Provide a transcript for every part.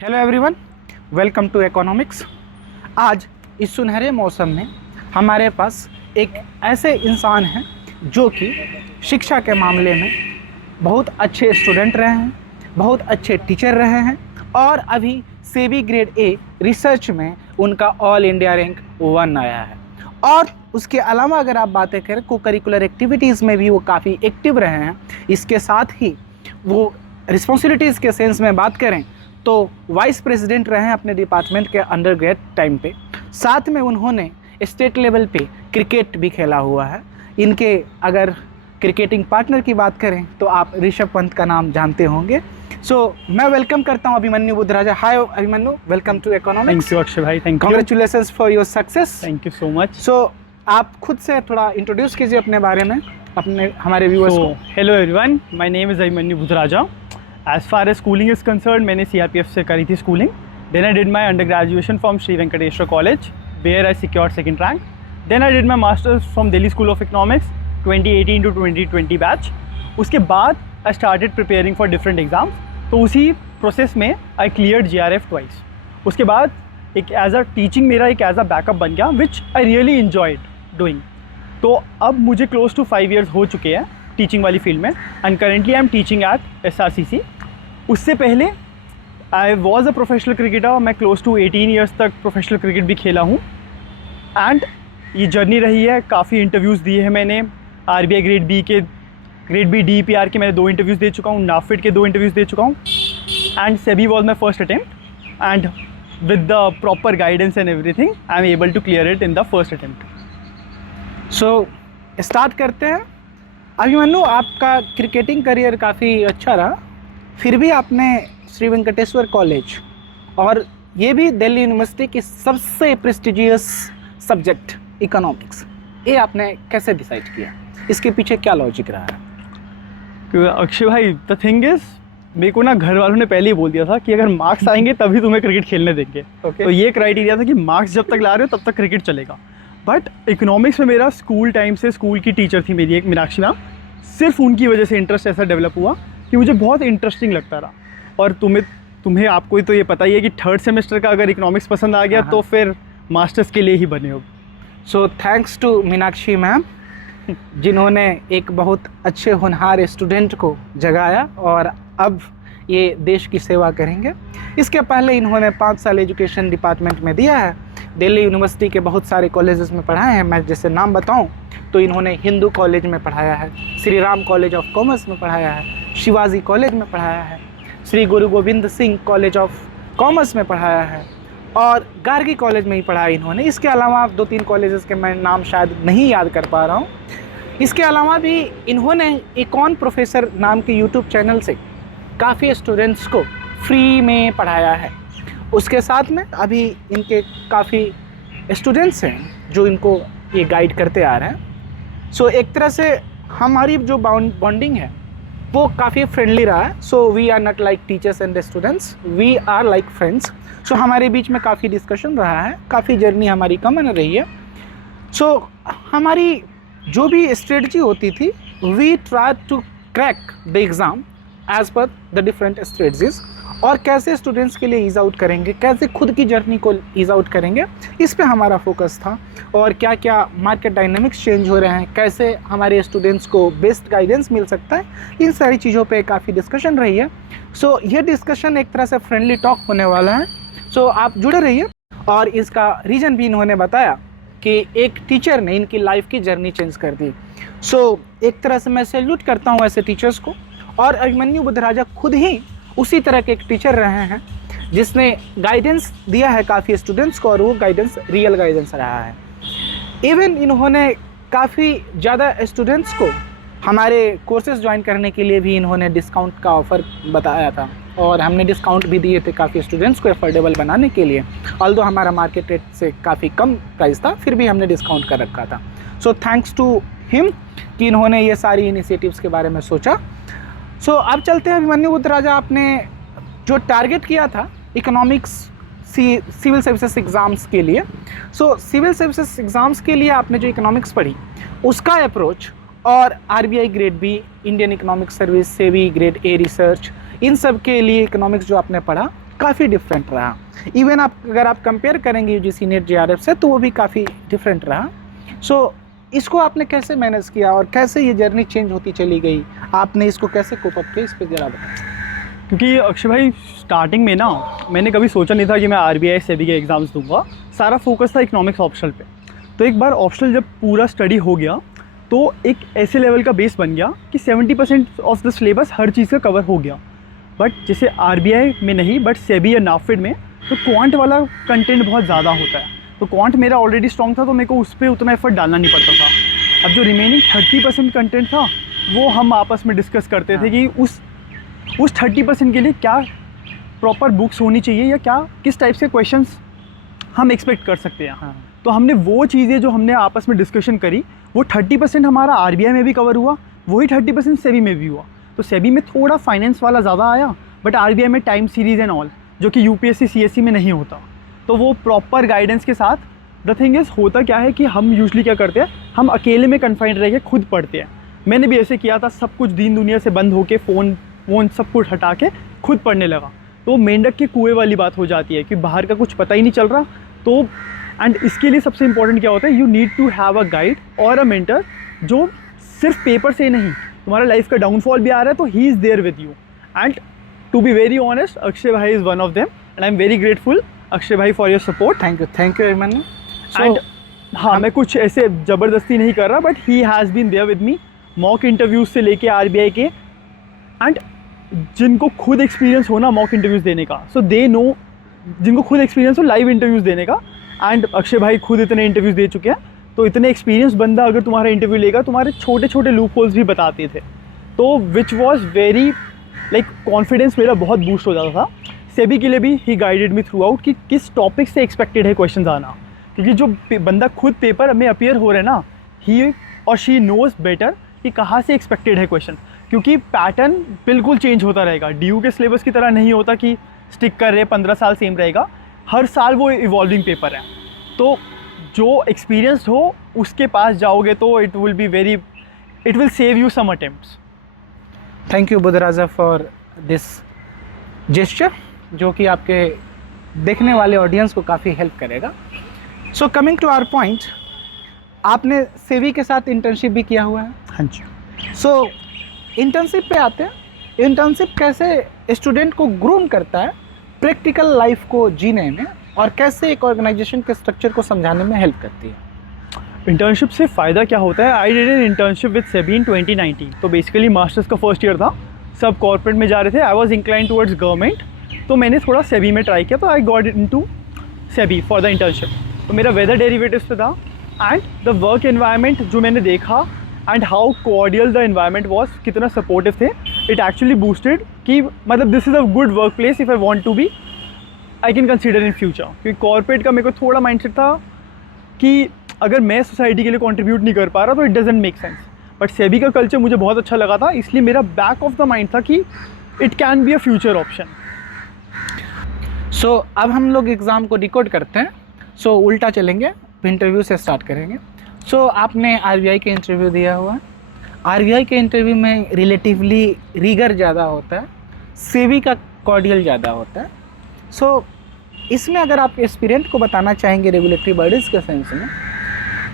Hello everyone, welcome to economics. आज इस सुनहरे मौसम में हमारे पास एक ऐसे इंसान हैं जो कि शिक्षा के मामले में बहुत अच्छे स्टूडेंट रहे हैं, बहुत अच्छे टीचर रहे हैं और अभी सेबी ग्रेड ए रिसर्च में उनका ऑल इंडिया रैंक 1 आया है। और उसके अलावा अगर आप बातें करें को करिकुलर एक्टिविटीज़ में भी वो काफ़ी एक्टिव रहे हैं। इसके साथ ही वो रिस्पॉन्सिबिलिटीज़ के सेंस में बात करें तो वाइस प्रेसिडेंट रहे हैं अपने डिपार्टमेंट के अंडर ग्रेड टाइम पे। साथ में उन्होंने स्टेट लेवल पे क्रिकेट भी खेला हुआ है। इनके अगर क्रिकेटिंग पार्टनर की बात करें तो आप ऋषभ पंत का नाम जानते होंगे। मैं वेलकम करता हूं Abhimanyu Buddhraja. Hi Abhimanyu, welcome to economics. Thank you Akshay भाई, thank you. Congratulations for your success. Thank you so much. आप खुद से थोड़ा इंट्रोड्यूस कीजिए अपने बारे में, अपने हमारे व्यूअर्स को। Hello everyone, my name is Abhimanyu Buddhraja. As far as schooling is concerned, मैंने CRPF से करी थी schooling. Then I did my under graduation from Shri Venkateswara college where I secured second rank. Then I did my masters from Delhi school of economics 2018 to 2020 batch. उसके बाद I started preparing for different exams. तो उसी process में आई cleared GRF twice. उसके बाद एक as a teaching मेरा एक एज अ बैकअप बन गया विच आई रियली इन्जॉयड डूइंग। तो अब मुझे क्लोज टू 5 years हो चुके हैं टीचिंग वाली फील्ड में and currently I am teaching eight SRCC। उससे पहले I was a professional cricketer. मैं क्लोज टू 18 years तक प्रोफेशनल क्रिकेट भी खेला हूँ एंड ये जर्नी रही है। काफ़ी इंटरव्यूज़ दिए हैं मैंने। RBI ग्रेड बी के, ग्रेड बी DPR के मैंने 2 इंटरव्यूज़ दे चुका हूँ। नाफिड के 2 इंटरव्यूज़ दे चुका हूँ and SEBI was my first attempt and with the proper guidance and everything I am able to clear it in the first attempt. Start करते हैं। अभिमन्यु, आपका क्रिकेटिंग करियर काफ़ी अच्छा रहा, फिर भी आपने श्री वेंकटेश्वर कॉलेज और ये भी दिल्ली यूनिवर्सिटी की सबसे प्रेस्टिजियस सब्जेक्ट इकोनॉमिक्स, ये आपने कैसे डिसाइड किया? इसके पीछे क्या लॉजिक रहा है? अक्षय भाई, द थिंग इज़, मेरे को ना घर वालों ने पहले ही बोल दिया था कि अगर मार्क्स आएंगे तभी तुम्हें क्रिकेट खेलने देंगे। तो ये क्राइटेरिया था कि मार्क्स जब तक ला रहे हो तब तक क्रिकेट चलेगा। बट इकोनॉमिक्स में मेरा स्कूल टाइम से, स्कूल की टीचर थी मेरी एक मीनाक्षी मैम, सिर्फ उनकी वजह से इंटरेस्ट ऐसा डेवलप हुआ कि मुझे बहुत इंटरेस्टिंग लगता रहा। और तुम्हें आपको तो ये पता ही है कि 3rd सेमेस्टर का अगर इकोनॉमिक्स पसंद आ गया तो फिर मास्टर्स के लिए ही बने हो। थैंक्स टू मीनाक्षी मैम, जिन्होंने एक बहुत अच्छे होनहार स्टूडेंट को जगाया और अब ये देश की सेवा करेंगे। इसके पहले इन्होंने 5 साल एजुकेशन डिपार्टमेंट में दिया है। दिल्ली यूनिवर्सिटी के बहुत सारे कॉलेजेस में पढ़ाए हैं। मैं जैसे नाम बताऊं तो इन्होंने हिंदू कॉलेज में पढ़ाया है, Shri Ram college of commerce में पढ़ाया है, शिवाजी कॉलेज में पढ़ाया है, श्री गुरु Govind Singh college of commerce में पढ़ाया है और गार्गी कॉलेज में ही पढ़ाया इन्होंने। इसके अलावा 2-3 कॉलेजेस के मैं नाम शायद नहीं याद कर पा रहा हूँ। इसके अलावा भी इन्होंने इकॉन प्रोफेसर नाम के यूट्यूब चैनल से काफ़ी स्टूडेंट्स को फ्री में पढ़ाया है। उसके साथ में अभी इनके काफ़ी स्टूडेंट्स हैं जो इनको ये गाइड करते आ रहे हैं। एक तरह से हमारी जो बॉन्डिंग है वो काफ़ी फ्रेंडली रहा है। We are not like teachers and students, we are like friends. हमारे बीच में काफ़ी डिस्कशन रहा है, काफ़ी जर्नी हमारी कॉमन रही है। हमारी जो भी स्ट्रेटजी होती थी, we try to crack the exam as per the different strategies, और कैसे स्टूडेंट्स के लिए ईज़ आउट करेंगे, कैसे खुद की जर्नी को ईज़ आउट करेंगे, इस पे हमारा फोकस था। और क्या क्या मार्केट डायनामिक्स चेंज हो रहे हैं, कैसे हमारे स्टूडेंट्स को बेस्ट गाइडेंस मिल सकता है, इन सारी चीज़ों पे काफ़ी डिस्कशन रही है। ये डिस्कशन एक तरह से फ्रेंडली टॉक होने वाला है। आप जुड़े रहिए। और इसका रीज़न भी इन्होंने बताया कि एक टीचर ने इनकी लाइफ की जर्नी चेंज कर दी। एक तरह से मैं सैल्यूट करता हूँ ऐसे टीचर्स को। और अभिमन्यु बुद्धराजा खुद ही उसी तरह के एक टीचर रहे हैं जिसने गाइडेंस दिया है काफ़ी स्टूडेंट्स को, और वो गाइडेंस रियल गाइडेंस रहा है। इवन इन्होंने काफ़ी ज़्यादा स्टूडेंट्स को हमारे कोर्सेज ज्वाइन करने के लिए भी इन्होंने डिस्काउंट का ऑफ़र बताया था, और हमने डिस्काउंट भी दिए थे काफ़ी स्टूडेंट्स को अफोर्डेबल बनाने के लिए। ऑल्दो हमारा मार्केट रेट से काफ़ी कम प्राइस था, फिर भी हमने डिस्काउंट कर रखा था। थैंक्स टू हिम कि इन्होंने ये सारी इनिशिएटिव्स के बारे में सोचा। अब चलते हैं अभिमन्यु बुद्धराजा, आपने जो टारगेट किया था इकोनॉमिक्स सिविल सर्विसेज एग्ज़ाम्स के लिए, सिविल सर्विसेज एग्ज़ाम्स के लिए आपने जो इकोनॉमिक्स पढ़ी उसका अप्रोच, और RBI grade B, Indian economic service, SEBI grade A research, इन सब के लिए इकोनॉमिक्स जो आपने पढ़ा, काफ़ी डिफरेंट रहा। इवन आप अगर आप कंपेयर करेंगे यूजीसी नेट जेआरएफ से तो वो भी काफ़ी डिफरेंट रहा। सो इसको आपने कैसे मैनेज किया और कैसे ये जर्नी चेंज होती चली गई, आपने इसको कैसे कोप अप किया, इस पर ज़रा बताएं। क्योंकि अक्षय भाई स्टार्टिंग में ना मैंने कभी सोचा नहीं था कि मैं आरबीआई सेबी के एग्ज़ाम्स दूंगा, सारा फोकस था इकोनॉमिक्स ऑप्शनल पे। तो एक बार ऑप्शनल जब पूरा स्टडी हो गया तो एक ऐसे लेवल का बेस बन गया कि 70% ऑफ द सिलेबस हर चीज़ का कवर हो गया। बट जैसे आरबीआई में नहीं बट सेबी या नाफिड में तो क्वांट वाला कंटेंट बहुत ज़्यादा होता है। तो क्वांट मेरा ऑलरेडी स्ट्रॉन्ग था तो मेरे को उस पर उतना एफर्ट डालना नहीं पड़ता था। अब जो रिमेनिंग 30% कंटेंट था वो हम आपस में डिस्कस करते थे कि उस 30% के लिए क्या प्रॉपर बुक्स होनी चाहिए या क्या किस टाइप से क्वेश्चंस हम एक्सपेक्ट कर सकते हैं। हाँ। तो हमने वो चीज़ें जो हमने आपस में डिस्कशन करी वो 30% हमारा आरबीआई में भी कवर हुआ, वही 30% सेबी में भी हुआ। तो सेबी में थोड़ा फाइनेंस वाला ज़्यादा आया बट आरबीआई में टाइम सीरीज़ एंड ऑल जो कि यूपीएससी सीएससी में नहीं होता। तो वो प्रॉपर गाइडेंस के साथ द थिंग इज़ होता क्या है कि हम यूजली क्या करते हैं, हम अकेले में कन्फाइंड रह के खुद पढ़ते हैं। मैंने भी ऐसे किया था, सब कुछ दीन दुनिया से बंद होके फ़ोन सब कुछ हटा के खुद पढ़ने लगा। तो मेंढक के कुएं वाली बात हो जाती है कि बाहर का कुछ पता ही नहीं चल रहा। तो एंड इसके लिए सबसे इंपॉर्टेंट क्या होता है, you need to have a guide और अ मेंटर जो सिर्फ पेपर से नहीं, तुम्हारा लाइफ का डाउनफॉल भी आ रहा है तो he is there with you. And to be very honest Akshay भाई is one of them and I am very grateful Akshay भाई for your support. Thank you Abhimanyu. And हाँ, मैं कुछ ऐसे ज़बरदस्ती नहीं कर रहा but he has been there with me mock interviews से लेके आरबीआई के। एंड जिनको खुद एक्सपीरियंस हो ना मॉक इंटरव्यूज़ देने का, सो दे नो, जिनको खुद एक्सपीरियंस हो लाइव इंटरव्यूज़ देने का। एंड अक्षय भाई खुद इतने इंटरव्यूज़ दे चुके हैं तो इतने एक्सपीरियंस बंदा अगर तुम्हारा इंटरव्यू लेगा तुम्हारे छोटे छोटे लूप होल्स भी बताते थे। तो which was very like confidence मेरा बहुत बूस्ट हो जाता था। सेबी के लिए भी ही गाइडेड मी थ्रू आउट कि किस टॉपिक से एक्सपेक्टेड है क्वेश्चन आना, क्योंकि जो बंदा खुद पेपर में अपीयर हो रहे हैं ना, ही और शी नोज़ बेटर कि कहाँ से एक्सपेक्टेड है क्वेश्चन, क्योंकि पैटर्न बिल्कुल चेंज होता रहेगा। डीयू के सिलेबस की तरह नहीं होता कि स्टिक कर रहे 15 साल सेम रहेगा, हर साल वो इवॉल्विंग पेपर है। तो जो एक्सपीरियंस्ड हो उसके पास जाओगे तो it will save you some attempts. Thank you Budhraja for this gesture जो कि आपके देखने वाले ऑडियंस को काफ़ी हेल्प करेगा। So coming to our point, आपने सेवी के साथ इंटर्नशिप भी किया हुआ है। हाँ जी। सो इंटर्नशिप पे आते हैं, इंटर्नशिप कैसे स्टूडेंट को ग्रूम करता है प्रैक्टिकल लाइफ को जीने में और कैसे एक ऑर्गेनाइजेशन के स्ट्रक्चर को समझाने में हेल्प करती है। इंटर्नशिप से फ़ायदा क्या होता है, I did an internship with SEBI in 2019। तो बेसिकली मास्टर्स का फर्स्ट ईयर था, सब कॉर्पोरेट में जा रहे थे, I was incline towards government, तो मैंने थोड़ा सेबी में ट्राई किया, तो I got into SEBI for the internship. तो मेरा वेदर डेरिवेटिव्स पे था एंड द वर्क एनवायरनमेंट जो मैंने देखा and how cordial the environment was, कितना सपोर्टिव थे, इट एक्चुअली बूस्टेड कि मतलब this is a good work place if I want to be, I can consider in future. क्योंकि कॉर्पोरेट का मेरे को थोड़ा माइंडसेट था कि अगर मैं सोसाइटी के लिए कंट्रीब्यूट नहीं कर पा रहा तो it doesn't make sense. But SEBI का कल्चर मुझे बहुत अच्छा लगा था, इसलिए मेरा बैक ऑफ द माइंड था कि it can be a future option. So अब हम लोग एग्ज़ाम को डिकोड करते हैं। सो उल्टा चलेंगे, इंटरव्यू से स्टार्ट करेंगे। सो आपने आरबीआई के इंटरव्यू दिया हुआ है। आरबीआई के इंटरव्यू में रिलेटिवली रीगर ज़्यादा होता है, सेबी का कॉर्डियल ज़्यादा होता है। सो इसमें अगर आप एस्पिरेंट को बताना चाहेंगे रेगुलेटरी बॉडीज़ के सेंस में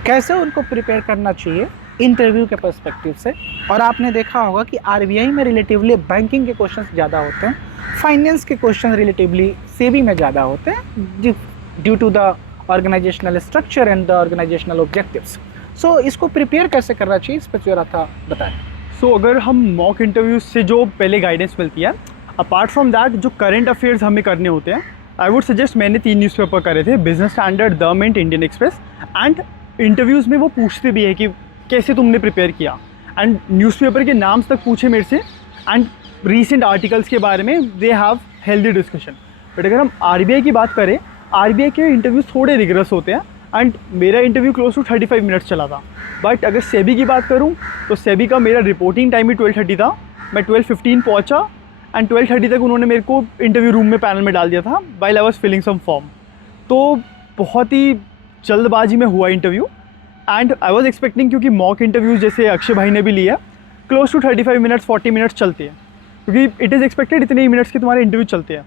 कैसे उनको प्रिपेयर करना चाहिए इंटरव्यू के पर्सपेक्टिव से। और आपने देखा होगा कि आरबीआई में रिलेटिवली बैंकिंग के क्वेश्चंस ज़्यादा होते हैं, फाइनेंस के क्वेश्चन रिलेटिवली सेबी में ज़्यादा होते हैं due to the organisational structure and the organisational objectives. So इसको प्रिपेयर कैसे करना चाहिए, इस पर जरा था बताएं। सो अगर हम मॉक इंटरव्यूज से जो पहले गाइडेंस मिलती है, अपार्ट फ्रॉम दैट जो करंट अफेयर्स हमें करने होते हैं, आई वुड सजेस्ट, मैंने 3 न्यूज़पेपर करे थे, Business Standard, the Mint, Indian Express. And interviews में वो पूछते भी है कि कैसे तुमने प्रिपेयर किया, एंड न्यूज़पेपर के नाम्स तक पूछे मेरे से, एंड रीसेंट आर्टिकल्स के बारे में they have healthy discussion. But अगर हम आरबीआई की बात करें, आरबीआई के इंटरव्यूज़ थोड़े रिगरस होते हैं एंड मेरा इंटरव्यू क्लोज टू 35 मिनट्स चला था। बट अगर सेबी की बात करूं तो सेबी का मेरा रिपोर्टिंग टाइम ही 12:30 था, मैं 12:15 पहुंचा एंड 12:30 तक उन्होंने मेरे को इंटरव्यू रूम में पैनल में डाल दिया था while I was filling some form. तो बहुत ही जल्दबाजी में हुआ interview and I was expecting, क्योंकि मॉक इंटरव्यूज़ जैसे अक्षय भाई ने भी लिया क्लोज टू 35 मिनट्स 40 मिनट्स चलते हैं, क्योंकि इट इज़ एक्सपेक्टेड इतने ही मिनट्स के तुम्हारे इंटरव्यू चलते हैं।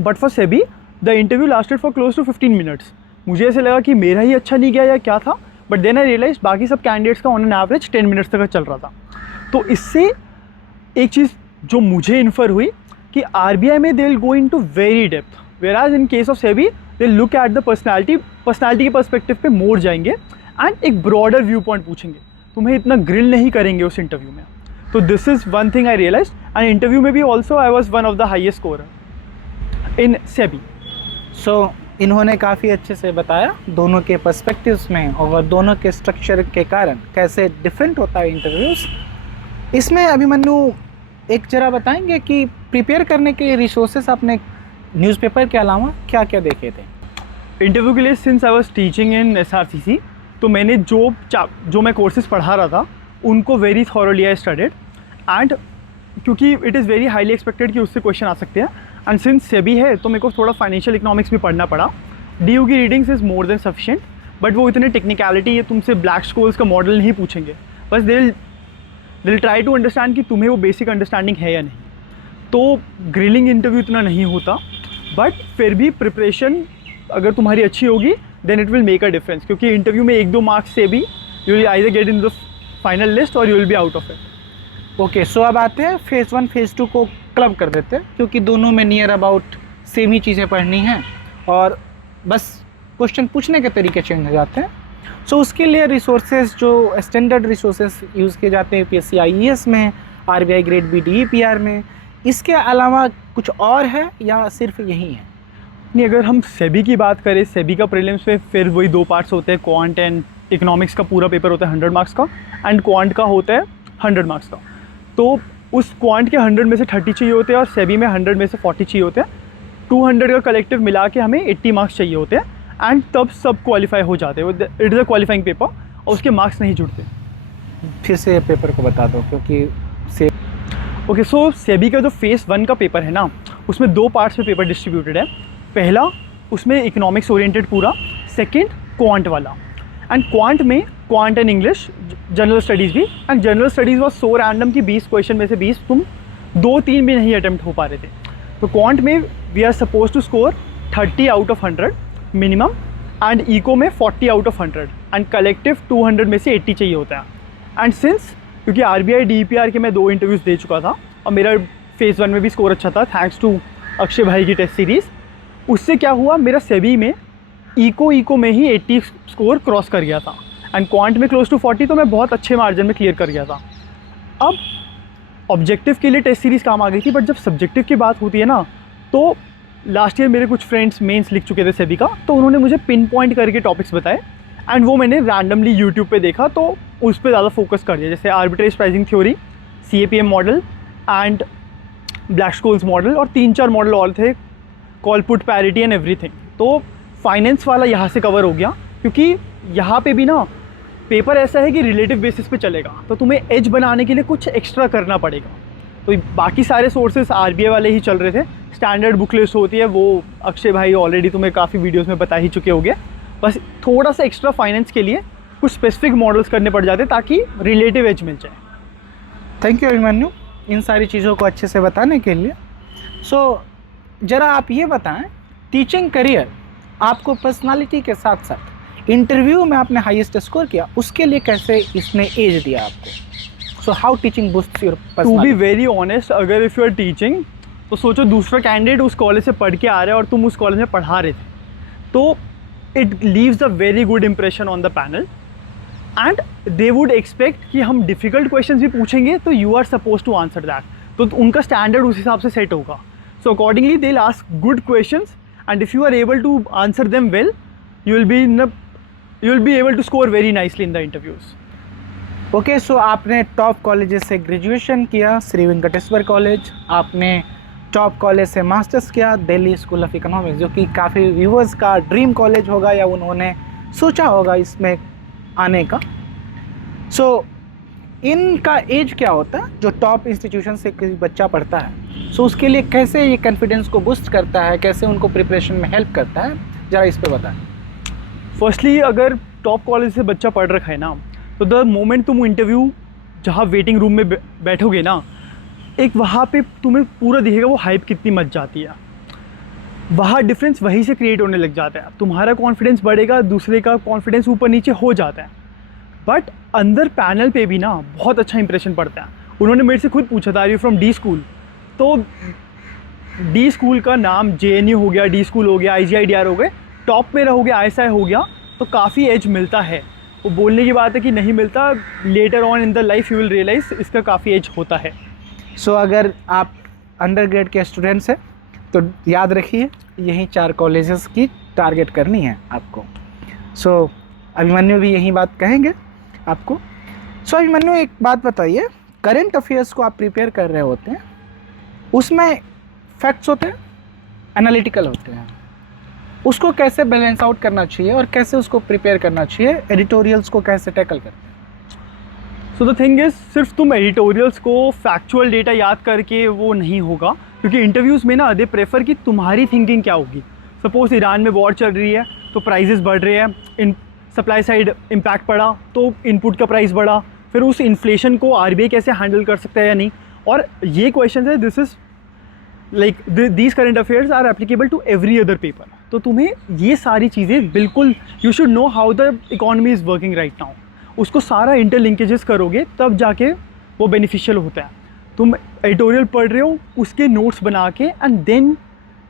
But for SEBI the interview lasted for close to 15 minutes. मुझे ऐसे लगा कि मेरा ही अच्छा नहीं गया या क्या था, बट देन आई रियलाइज बाकी सब कैंडिडेट्स का ऑन एन एवरेज 10 मिनट्स तक चल रहा था. तो इससे एक चीज़ जो मुझे इन्फर हुई कि RBI में they will go into very depth, whereas in case of SEBI they look at the personality के पर्सपेक्टिव पे मोर जाएंगे एंड एक ब्रॉडर व्यू पॉइंट पूछेंगे. तुम्हें इतना ग्रिल नहीं करेंगे उस इंटरव्यू में. तो this is one thing I realise. And interview में भी also I was one of the highest scorer in SEBI. So इन्होंने काफ़ी अच्छे से बताया दोनों के पर्सपेक्टिव्स में और दोनों के स्ट्रक्चर के कारण कैसे डिफरेंट होता है इंटरव्यूज़. इसमें अभिमन्यु एक जरा बताएंगे कि प्रिपेयर करने के रिसोर्सेस आपने न्यूज़पेपर के अलावा क्या क्या देखे थे इंटरव्यू के लिए? Since I was teaching in SRCC, तो मैंने जो मैं कोर्सेज पढ़ा रहा था उनको very thoroughly I studied. And क्योंकि it is very highly expected कि उससे क्वेश्चन आ सकते हैं, एंड सिंस सेबी है तो मेरे को थोड़ा फाइनेंशियल इकोनॉमिक्स भी पढ़ना पड़ा. DU की readings is more than sufficient, but वो इतने टेक्निकलिटी है, तुमसे Black-Scholes का मॉडल नहीं पूछेंगे. बस they will try to understand कि तुम्हें वो बेसिक अंडरस्टैंडिंग है या नहीं. तो ग्रिलिंग इंटरव्यू इतना नहीं होता, बट फिर भी प्रिपरेशन अगर तुम्हारी अच्छी होगी then it will make a difference. क्योंकि इंटरव्यू में 1-2 मार्क्स से भी you will either get in the final list और you will be out of it. Okay, so अब आते हैं फेज़ 1 फेज़ 2 को क्लब कर देते हैं, क्योंकि दोनों में नियर अबाउट सेम ही चीज़ें पढ़नी हैं और बस क्वेश्चन पूछने के तरीके चेंज हो जाते हैं. सो उसके लिए रिसोर्सेज जो स्टैंडर्ड रिसोर्सेज यूज़ किए जाते हैं UPSC IAS में, RBI ग्रेड B DEPR में, इसके अलावा कुछ और है या सिर्फ यही है? नहीं, अगर हम सेबी की बात करें, सेबी का प्रीलिम्स में फिर वही 2 पार्ट्स होते हैं. क्वांट एंड इकोनॉमिक्स का पूरा पेपर होता है 100 मार्क्स का, एंड क्वांट का होता है 100 मार्क्स का. तो उस क्वांट के 100 में से 30 चाहिए होते हैं और सेबी में 100 में से 40 चाहिए होते हैं. 200 का कलेक्टिव मिला के हमें 80 मार्क्स चाहिए होते हैं, एंड तब सब क्वालिफाई हो जाते हैं. It is a qualifying paper और उसके मार्क्स नहीं जुड़ते. फिर से पेपर को बता दो, क्योंकि से ओके, सो सेबी का जो फेज़ 1 का पेपर है ना, उसमें 2 पार्ट्स में पेपर डिस्ट्रीब्यूटेड है. पहला उसमें इकोनॉमिक्स ओरिएंटेड पूरा, सेकंड क्वांट वाला. एंड क्वांट में quant and English, general studies भी. And general studies was so random कि 20 क्वेश्चन में से 20 तुम 2-3 भी नहीं अटैम्प्ट हो पा रहे थे. तो क्वांट में we are suppose to score 30 out of 100 minimum, and eco में 40 आउट ऑफ 100, एंड कलेक्टिव 200 में से 80 चाहिए होता है. एंड सिंस क्योंकि RBI DEPR के मैं 2 इंटरव्यूज़ दे चुका था और मेरा फेज़ 1 में भी स्कोर अच्छा था थैंक्स टू अक्षय भाई की टेस्ट सीरीज़, उससे क्या हुआ, मेरा सेबी में इको में ही 80 स्कोर क्रॉस कर गया था, एंड क्वांट में क्लोज टू 40, तो मैं बहुत अच्छे मार्जिन में क्लियर कर गया था. अब ऑब्जेक्टिव के लिए टेस्ट सीरीज़ काम आ गई थी, बट जब सब्जेक्टिव की बात होती है ना, तो लास्ट ईयर मेरे कुछ फ्रेंड्स मेंस लिख चुके थे सेबी का, तो उन्होंने मुझे पिन पॉइंट करके टॉपिक्स बताए, एंड वो मैंने रैंडमली यूट्यूब पे देखा तो उस पर ज़्यादा फोकस कर दिया. जैसे arbitrage pricing theory, CAPM model and Black-Scholes model, और 3-4 मॉडल और थे, call put parity and everything. तो फाइनेंस वाला यहाँ से कवर हो गया, क्योंकि यहाँ पे भी ना पेपर ऐसा है कि रिलेटिव बेसिस पे चलेगा, तो तुम्हें एज बनाने के लिए कुछ एक्स्ट्रा करना पड़ेगा. तो बाकी सारे सोर्सेज RBI वाले ही चल रहे थे. स्टैंडर्ड बुक लिस्ट होती है, वो अक्षय भाई ऑलरेडी तुम्हें काफ़ी वीडियोस में बता ही चुके होंगे. बस थोड़ा सा एक्स्ट्रा फाइनेंस के लिए कुछ स्पेसिफिक मॉडल्स करने पड़ जाते ताकि रिलेटिव एज मिल जाए. थैंक यू अभिमन्यु इन सारी चीज़ों को अच्छे से बताने के लिए. सो ज़रा आप ये बताएं, टीचिंग करियर आपको पर्सनालिटी के साथ साथ इंटरव्यू में आपने हाईएस्ट स्कोर किया, उसके लिए कैसे इसने एज दिया आपको? So how teaching boosts your personality? To be very honest, अगर इफ़ यू आर टीचिंग, तो सोचो दूसरा कैंडिडेट उस कॉलेज से पढ़ के आ रहा है और तुम उस कॉलेज में पढ़ा रहे थे, तो it leaves a very good impression on the panel, and they would expect कि हम डिफ़िकल्ट क्वेश्चन भी पूछेंगे तो you are suppose to answer that. तो उनका स्टैंडर्ड उस हिसाब से सेट होगा. So accordingly they will ask good questions, and if you are able to answer them well, you will be able to score very nicely in the interviews. Okay, so आपने top colleges से graduation किया, Shri Venkateswara college, आपने top college से masters किया Delhi school of economics, जो कि काफ़ी viewers का ड्रीम कॉलेज होगा या उन्होंने सोचा होगा इसमें आने का. सो इनका एज क्या होता है जो टॉप इंस्टीट्यूशन से कोई बच्चा पढ़ता है? सो उसके लिए कैसे ये कॉन्फिडेंस को बूस्ट करता है, कैसे उनको प्रिपरेशन में हेल्प करता है, ज़रा इस पर बताएं. फर्स्टली, अगर टॉप कॉलेज से बच्चा पढ़ रखा है ना, तो द मोमेंट तुम इंटरव्यू जहाँ वेटिंग रूम में बैठोगे ना, एक वहाँ पे तुम्हें पूरा दिखेगा वो हाइप कितनी मच जाती है. वहाँ डिफरेंस वहीं से क्रिएट होने लग जाता है। तुम्हारा कॉन्फिडेंस बढ़ेगा, दूसरे का कॉन्फिडेंस ऊपर नीचे हो जाता है, बट अंदर पैनल पे भी ना बहुत अच्छा इंप्रेशन पड़ता है। उन्होंने मेरे से खुद पूछा था, are you from D school? तो डी स्कूल का नाम JNU हो गया, डी स्कूल हो गया, IGIDR हो गए, टॉप में रहोगे, ISI हो गया, तो काफ़ी एज मिलता है। वो बोलने की बात है कि नहीं मिलता, later on in the life you will realise इसका काफ़ी एज होता है। सो अगर आप अंडर ग्रेड के स्टूडेंट्स हैं तो याद रखिए यही 4 कॉलेजेस की टारगेट करनी है आपको। सो अभिमन्यु भी यही बात कहेंगे आपको। सो अभिमन्यु एक बात बताइए, करंट अफेयर्स को आप प्रिपेयर कर रहे होते हैं, उसमें फैक्ट्स होते हैं, एनालिटिकल होते हैं, उसको कैसे बैलेंस आउट करना चाहिए और कैसे उसको प्रिपेयर करना चाहिए, एडिटोरियल्स को कैसे टैकल करते हैं? सो द थिंग इज, सिर्फ तुम एडिटोरियल्स को फैक्चुअल डेटा याद करके वो नहीं होगा, क्योंकि इंटरव्यूज़ में ना दे प्रेफर कि तुम्हारी थिंकिंग क्या होगी। सपोज ईरान में वॉर चल रही है तो प्राइजेस बढ़ रहे हैं, इन सप्लाई साइड इम्पैक्ट पड़ा तो इनपुट का प्राइस बढ़ा, फिर उस इन्फ्लेशन को RBI कैसे हैंडल कर सकता है या नहीं। और ये क्वेश्चन है, this is like these current affairs are applicable to every other paper. तो तुम्हें ये सारी चीज़ें बिल्कुल, you should know how the economy is working right now, उसको सारा इंटरलिंकेजेस करोगे तब जाके वो बेनिफिशियल होता है। तुम एडिटोरियल पढ़ रहे हो, उसके नोट्स बना के and then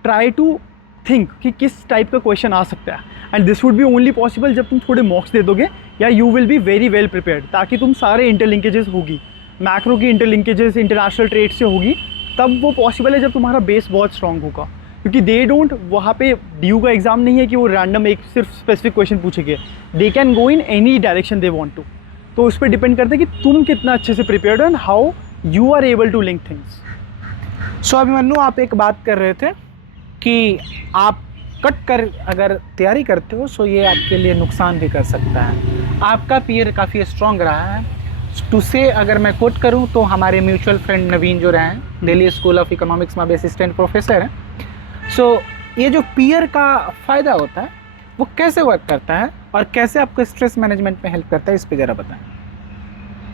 try to think कि किस टाइप का क्वेश्चन आ सकता है, and this would be only possible जब तुम थोड़े मॉक्स दे दोगे या you will be very well prepared, ताकि तुम सारे इंटरलिंकेजेस होगी, मैक्रो की इंटरलिंकेजेस इंटरनेशनल ट्रेड से होगी, तब वो पॉसिबल है जब तुम्हारा बेस बहुत स्ट्रांग होगा। क्योंकि दे डोंट, वहाँ पे DU का एग्जाम नहीं है कि वो रैंडम एक सिर्फ स्पेसिफिक क्वेश्चन पूछेंगे, they can go in any direction they want to. तो उस पर डिपेंड करता है कि तुम कितना अच्छे से प्रिपेयर्ड हो and how you are able to link things. So Abhimanyu, आप एक बात कर रहे थे कि आप कट कर अगर तैयारी करते हो सो ये आपके लिए नुकसान भी कर सकता है। आपका पीयर काफ़ी स्ट्रांग रहा है। टू से अगर मैं कोट करूं तो हमारे म्यूचुअल फ्रेंड नवीन जो रहे हैं, दिल्ली स्कूल ऑफ इकोनॉमिक्स में असिस्टेंट प्रोफेसर हैं। सो ये जो पीयर का फ़ायदा होता है वो कैसे वर्क करता है और कैसे आपको स्ट्रेस मैनेजमेंट में हेल्प करता है, इस पर ज़रा बताएं।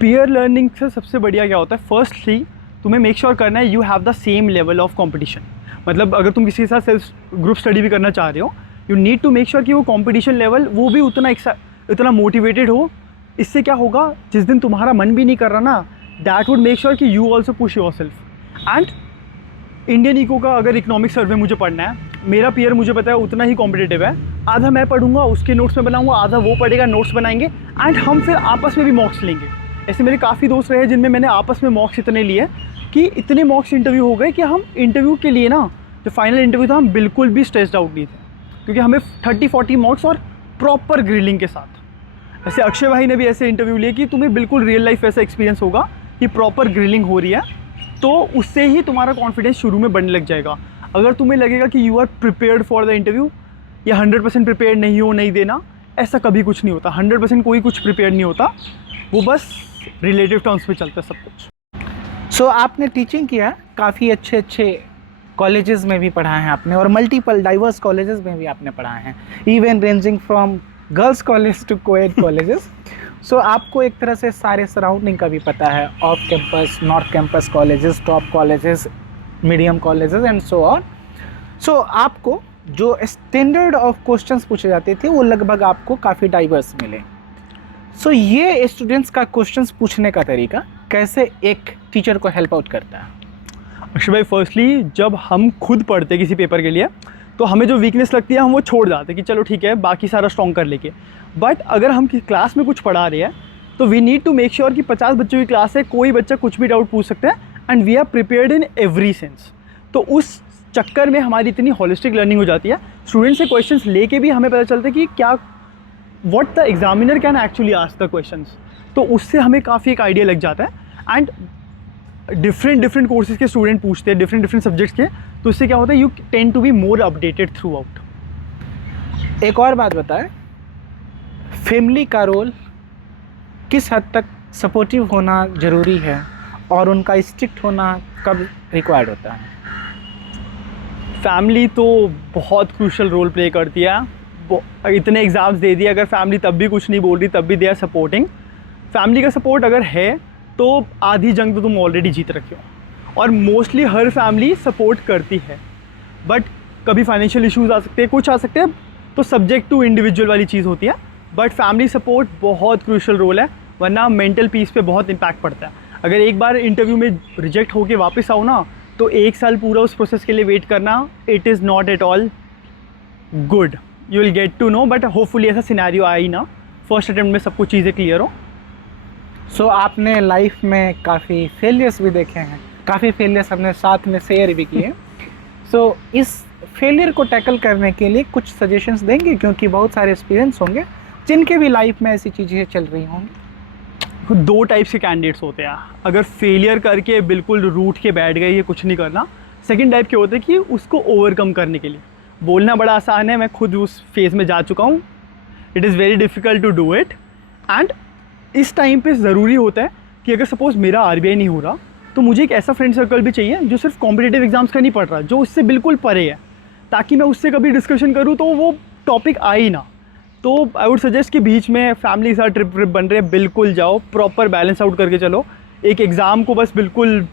पीयर लर्निंग से सबसे बढ़िया क्या होता है, फर्स्टली तुम्हें मेक श्योर करना है you have the same level of competition. मतलब अगर तुम किसी के साथ सेल्फ ग्रुप स्टडी भी करना चाह रहे हो, you need to make sure कि वो कंपटीशन लेवल वो भी उतना मोटिवेटेड हो। इससे क्या होगा, जिस दिन तुम्हारा मन भी नहीं कर रहा ना, दैट वुड मेक श्योर कि you also push yourself. And Indian eco का अगर इकोनॉमिक सर्वे मुझे पढ़ना है, मेरा पीयर मुझे पता है उतना ही कॉम्पिटिटिव है, आधा मैं पढ़ूंगा उसके नोट्स में बनाऊंगा, आधा वो पढ़ेगा नोट्स बनाएंगे, एंड हम फिर आपस में भी मॉक्स लेंगे। ऐसे मेरे काफ़ी दोस्त रहे जिनमें मैंने आपस में मॉक्स इतने लिए कि इतने मॉक्स इंटरव्यू हो गए कि हम इंटरव्यू के लिए ना, जो फाइनल इंटरव्यू था, हम बिल्कुल भी स्ट्रेस्ड आउट नहीं थे, क्योंकि हमें 30-40 मॉक्स और प्रॉपर ग्रिलिंग के साथ। ऐसे अक्षय भाई ने भी ऐसे इंटरव्यू लिए कि तुम्हें बिल्कुल रियल लाइफ ऐसा एक्सपीरियंस होगा कि प्रॉपर ग्रिलिंग हो रही है, तो उससे ही तुम्हारा कॉन्फिडेंस शुरू में बढ़ने लग जाएगा। अगर तुम्हें लगेगा कि you are prepared for the interview या 100% प्रिपेयर्ड नहीं हो, नहीं देना, ऐसा कभी कुछ नहीं होता। 100% कोई कुछ प्रिपेयर नहीं होता, वो बस रिलेटिव टर्म्स पे चलता है सब कुछ। सो आपने टीचिंग किया है, काफ़ी अच्छे अच्छे कॉलेजेस में भी पढ़ा है आपने, और मल्टीपल डाइवर्स कॉलेजेस में भी आपने पढ़ा है, even ranging from girls college to coed colleges. So आपको एक तरह से सारे सराउंडिंग का भी पता है, off campus, north campus colleges, top colleges, medium colleges and so on. So आपको जो स्टैंडर्ड ऑफ क्वेश्चंस पूछे जाते थे वो लगभग आपको काफ़ी डाइवर्स मिले। सो ये स्टूडेंट्स का क्वेश्चंस पूछने का तरीका कैसे एक टीचर को हेल्प आउट करता है? अक्षय भाई, फर्स्टली जब हम खुद पढ़ते किसी पेपर के लिए तो हमें जो वीकनेस लगती है हम वो छोड़ जाते कि चलो ठीक है बाकी सारा स्ट्रॉन्ग कर लेके। बट अगर हम क्लास में कुछ पढ़ा रहे हैं तो we need to make sure कि 50 बच्चों की क्लास है, कोई बच्चा कुछ भी डाउट पूछ सकता है, and we are prepared in every sense. तो उस चक्कर में हमारी इतनी होलिस्टिक लर्निंग हो जाती है, स्टूडेंट से क्वेश्चंस लेके भी हमें पता चलता है कि क्या what the examiner can actually ask the questions. तो उससे हमें काफ़ी एक आइडिया लग जाता है। एंड डिफरेंट कोर्सेज के स्टूडेंट पूछते हैं डिफरेंट सब्जेक्ट्स के, तो इससे क्या होता है, you tend to be more updated throughout. एक और बात बताएं, फैमिली का रोल किस हद तक सपोर्टिव होना ज़रूरी है और उनका स्ट्रिक्ट होना कब रिक्वायर्ड होता है? फैमिली तो बहुत क्रूशल रोल प्ले करती है। इतने एग्ज़ाम्स दे दिए, अगर फैमिली तब भी कुछ नहीं बोल रही तब भी दे आर सपोर्टिंग। फैमिली का सपोर्ट अगर है तो आधी जंग तो तुम ऑलरेडी जीत रखे हो, और मोस्टली हर फैमिली सपोर्ट करती है। बट कभी फाइनेंशियल इश्यूज आ सकते हैं, कुछ आ सकते हैं, तो सब्जेक्ट टू इंडिविजुअल वाली चीज़ होती है। बट फैमिली सपोर्ट बहुत क्रूशल रोल है, वरना मेंटल पीस पे बहुत इम्पैक्ट पड़ता है। अगर एक बार इंटरव्यू में रिजेक्ट होके वापस आओ ना, तो 1 साल पूरा उस प्रोसेस के लिए वेट करना, it is not at all good. You will get to know, but hopefully ऐसा सिनेरियो आया ही ना, फर्स्ट अटेम्प्ट में सब कुछ चीज़ें क्लियर हो। सो आपने लाइफ में काफ़ी फेलियर्स भी देखे हैं, काफ़ी फेलियर्स अपने साथ में शेयर भी किए। सो इस फेलियर को टैकल करने के लिए कुछ सजेशंस देंगे, क्योंकि बहुत सारे एक्सपीरियंस होंगे जिनके भी लाइफ में ऐसी चीज़ें चल रही होंगी। 2 टाइप्स के कैंडिडेट्स होते हैं। अगर फेलियर करके बिल्कुल रूठ के बैठ गए, ये कुछ नहीं करना। सेकंड टाइप के होते हैं कि उसको ओवरकम करने के लिए। बोलना बड़ा आसान है, मैं खुद उस फेज़ में जा चुका हूँ। It is very difficult to do it. And इस टाइम पे ज़रूरी होता है कि अगर सपोज़ मेरा RBI नहीं हो रहा, तो मुझे एक ऐसा फ्रेंड सर्कल भी चाहिए जो सिर्फ कॉम्पिटिटिव एग्जाम्स का नहीं पढ़ रहा, जो उससे बिल्कुल परे है, ताकि मैं उससे कभी डिस्कशन करूँ तो वो टॉपिक आए ही ना। तो आई वुड सजेस्ट कि बीच में फैमिली के साथ ट्रिप बन रहे हैं, बिल्कुल जाओ, प्रॉपर बैलेंस आउट करके चलो। एक एग्ज़ाम को बस बिल्कुल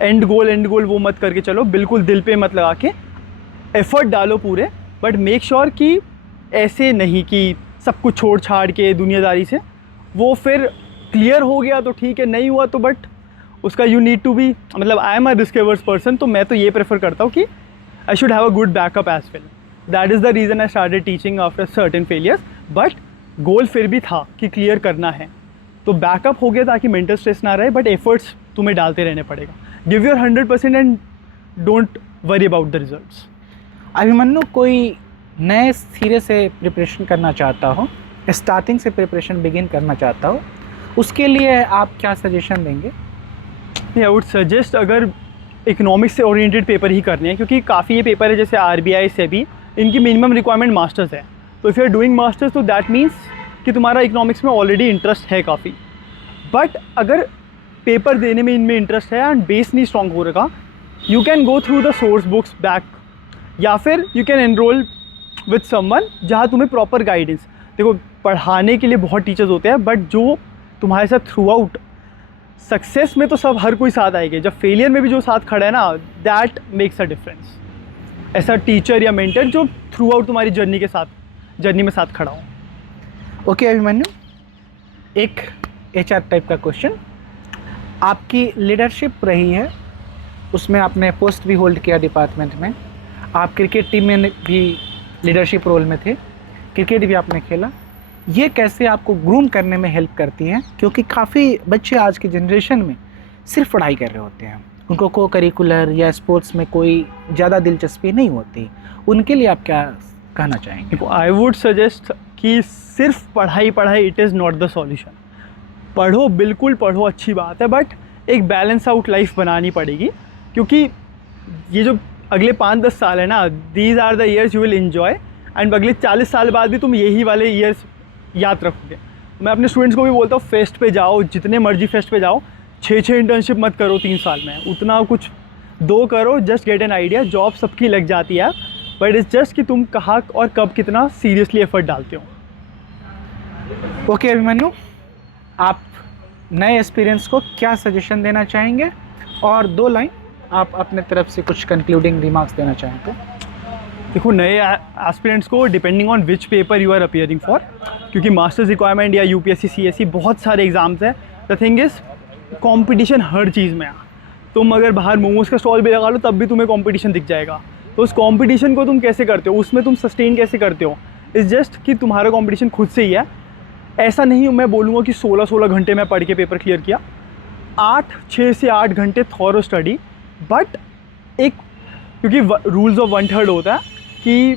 एंड गोल वो मत करके चलो, बिल्कुल दिल पे मत लगा के एफर्ट डालो पूरे। बट मेक श्योर कि ऐसे नहीं कि सब कुछ छोड़ छाड़ के दुनियादारी से, वो फिर क्लियर हो गया तो ठीक है, नहीं हुआ तो बट उसका यू नीड टू बी, मतलब I am a risk averse person, तो मैं तो ये प्रेफर करता हूँ कि I should have a good backup as well. That is the reason I started teaching after certain failures. But goal फिर भी था कि क्लियर करना है, तो बैकअप हो गया ताकि मेंटल स्ट्रेस ना रहे, बट एफर्ट्स तुम्हें डालते रहने पड़ेगा। Give your 100% and don't worry about the results. Abhimanyu, कोई नए सिरे से प्रिपरेशन करना चाहता हो, स्टार्टिंग से प्रिपरेशन बिगिन करना चाहता हो, उसके लिए आप क्या सजेशन देंगे? आई वुड सजेस्ट, अगर इकोनॉमिक्स से ओरिएंटेड पेपर ही करने हैं, क्योंकि काफ़ी ये पेपर है जैसे RBI से भी, इनकी मिनिमम रिक्वायरमेंट मास्टर्स है। तो if you are doing masters, तो दैट मीन्स कि तुम्हारा इकोनॉमिक्स में ऑलरेडी इंटरेस्ट है काफ़ी। बट अगर पेपर देने में इनमें इंटरेस्ट है एंड बेस नहीं स्ट्रॉन्ग हो रखा, you can go through the source books back, या फिर you can enrol with someone जहाँ तुम्हें प्रॉपर गाइडेंस। देखो, पढ़ाने के लिए बहुत टीचर्स होते हैं, बट जो तुम्हारे साथ थ्रू आउट, सक्सेस में तो सब हर कोई साथ आएगा, जब फेलियर में भी जो साथ खड़ा है ना, दैट मेक्स अ डिफरेंस। ऐसा टीचर या मेंटर जो थ्रू आउट तुम्हारी जर्नी में साथ खड़ा हो। ओके अभिमन्यु, एक HR टाइप का क्वेश्चन। आपकी लीडरशिप रही है, उसमें आपने पोस्ट भी होल्ड किया डिपार्टमेंट में, आप क्रिकेट टीम में भी लीडरशिप रोल में थे, क्रिकेट भी आपने खेला। ये कैसे आपको ग्रूम करने में हेल्प करती हैं? क्योंकि काफ़ी बच्चे आज की जनरेशन में सिर्फ पढ़ाई कर रहे होते हैं, उनको को करिकुलर या स्पोर्ट्स में कोई ज़्यादा दिलचस्पी नहीं होती। उनके लिए आप क्या कहना चाहेंगे? आई वुड सजेस्ट कि सिर्फ पढ़ाई it is not the solution. पढ़ो, बिल्कुल पढ़ो, अच्छी बात है, बट एक बैलेंस आउट लाइफ बनानी पड़ेगी, क्योंकि ये जो अगले 5-10 साल है ना, these are the years you will enjoy, and अगले 40 साल बाद भी तुम यही वाले ईयर्स याद रखोगे। मैं अपने स्टूडेंट्स को भी बोलता हूँ, फेस्ट पे जाओ, जितने मर्जी फेस्ट पे जाओ, 6 इंटर्नशिप मत करो 3 साल में, उतना कुछ 2 करो, just get an idea. Job सबकी लग जाती है, बट इट्स जस्ट कि तुम कहाँ और कब कितना सीरियसली एफर्ट डालते हो। ओके अभिमन्यु, आप नए एक्सपीरियंस को क्या सजेशन देना चाहेंगे, और 2 लाइन आप अपने तरफ से कुछ कंक्लूडिंग रिमार्क्स देना चाहें तो? देखो, नए एस्पिरेंट्स को depending on which paper you are appearing for, क्योंकि मास्टर्स रिक्वायरमेंट या UPSC CSE बहुत सारे एग्जाम्स हैं। द थिंग इज़, कंपटीशन हर चीज़ में है। तुम अगर बाहर मोमोज़ का स्टॉल भी लगा लो, तब भी तुम्हें कंपटीशन दिख जाएगा। तो उस कंपटीशन को तुम कैसे करते हो, उसमें तुम सस्टेन कैसे करते हो, इट्स जस्ट कि तुम्हारा कंपटीशन खुद से ही है। ऐसा नहीं मैं बोलूँगा कि 16 घंटे में पढ़ के पेपर क्लियर किया, 6 से 8 घंटे थॉरो स्टडी, बट एक, क्योंकि रूल्स ऑफ 1/3 होता है कि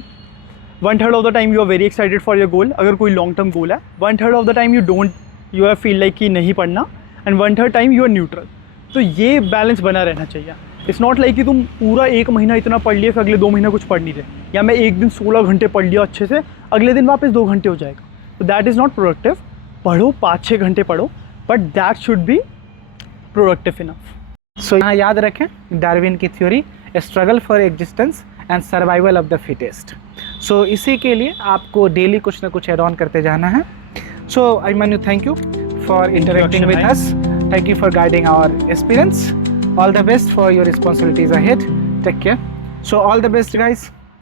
1/3 of the time you are very excited for your goal, अगर कोई लॉन्ग टर्म गोल है, 1/3 of the time you are feel like कि नहीं पढ़ना, and 1/3 time you are neutral. तो ये बैलेंस बना रहना चाहिए। इट्स नॉट लाइक कि तुम पूरा 1 महीना इतना पढ़ लिया, फिर अगले 2 महीना कुछ पढ़ नहीं रहे, या मैं एक दिन 16 घंटे पढ़ लिया अच्छे से, अगले दिन वापस 2 घंटे हो जाएगा, तो दैट इज़ नॉट प्रोडक्टिव। पढ़ो, 5-6 घंटे पढ़ो, but that should be productive enough. So यहाँ याद रखें डार्विन की theory, struggle for existence and survival of the fittest. So इसी के लिए आपको डेली कुछ ना कुछ एड ऑन करते जाना है। So Abhimanyu, thank you for interacting with us, thank you for guiding our experience. All the best for your responsibilities ahead, take care. So all the best guys.